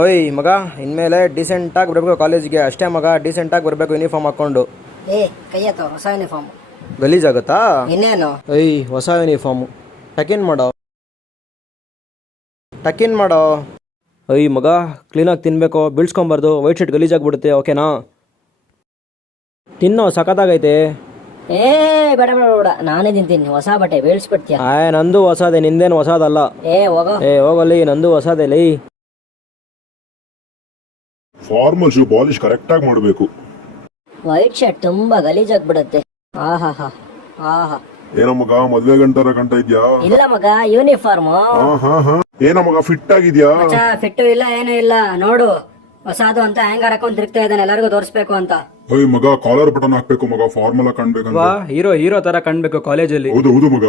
ಓಯ್ ಮಗ, ಇನ್ಮೇಲೆ ಡೀಸೆಂಟಾಗಿ ಬರಬೇಕು ಕಾಲೇಜ್ಗೆ ಅಷ್ಟೇ ಮಗ. ಡೀಸೆಂಟಾಗಿ ಬರಬೇಕು ಯೂನಿಫಾರ್ಮ್ ಹಾಕ್ಕೊಂಡು. ಕೈಯತ್ತು ಹೊಸ ಯೂನಿಫಾರ್ಮ್ ಗಲೀಜಾಗುತ್ತಾ? ಇನ್ನೇನು. ಏಯ್ ಹೊಸ ಯೂನಿಫಾರ್ಮು ಟಕಿನ್ ಮಾಡೋ. ಅಯ್ಯ ಮಗ, ಕ್ಲೀನಾಗಿ ತಿನ್ಬೇಕು, ಬೀಳ್ಸ್ಕೊಂಬಾರ್ದು. ವೈಟ್ ಶರ್ಟ್ ಗಲೀಜಾಗ್ಬಿಡುತ್ತೆ, ಓಕೆನಾ? ತಿನ್ನೋ, ಸಖತ್ತಾಗೈತೆ. ಬೇಡ ಬೇಡ ಬೇಡ, ನಾನೇ ತಿಂತೀನಿ. ಹೊಸ ಬಟ್ಟೆ ಬೀಳ್ಸ್ಬಿಡ್ತೀಯ. ನಂದು ಹೊಸದೇ, ನಿಂದೇನು ಹೊಸದಲ್ಲ. ಹೋಗೋ. ಹೋಗಲ್ಲಿ, ನಂದು ಹೊಸದೇ ಲೈ. ಫಾರ್ಮಲ್ ಶೂ ಪಾಲಿಶ್ ಕರೆಕ್ಟ್ ಆಗಿ ಮಾಡಬೇಕು. ವೈಟ್ ಶರ್ಟ್ ತುಂಬಾ ಗಲೀಜಾಗ್ಬಿಡತ್ತೆ. ಆಹಾ. ಏನೋ ಮಗ, ಮದ್ವೆ ಗಂಟ ಇದ್ಯಾ? ಇಲ್ಲ ಮಗ, ಯೂನಿಫಾರ್ಮ್. ಏನೋ ಮಗ, ಫಿಟ್ ಆಗಿದ್ಯಾ? ಫಿಟ್ಟು ಇಲ್ಲ, ಏನು ಇಲ್ಲ. ನೋಡು, ಹೊಸದು ಅಂತ ಹ್ಯಾಂಗರ್ ಹಾಕೊಂಡ್ ತಿರುಗ್ತಾ ಇದ್ದಾನೆ, ಎಲ್ಲರಿಗೂ ತೋರಿಸ್ಬೇಕು ಅಂತ. ಓಯ್ ಮಗ, ಕಾಲರ್ ಬಟನ್ ಹಾಕ್ಬೇಕು ಮಗ, ಫಾರ್ಮಲ್ ಆಗಿ ಕಾಣ್ಬೇಕಂತ. ಹೀರೋ ತರ ಕಾಣ್ಬೇಕು ಕಾಲೇಜಲ್ಲಿ. ಹೌದು ಮಗ.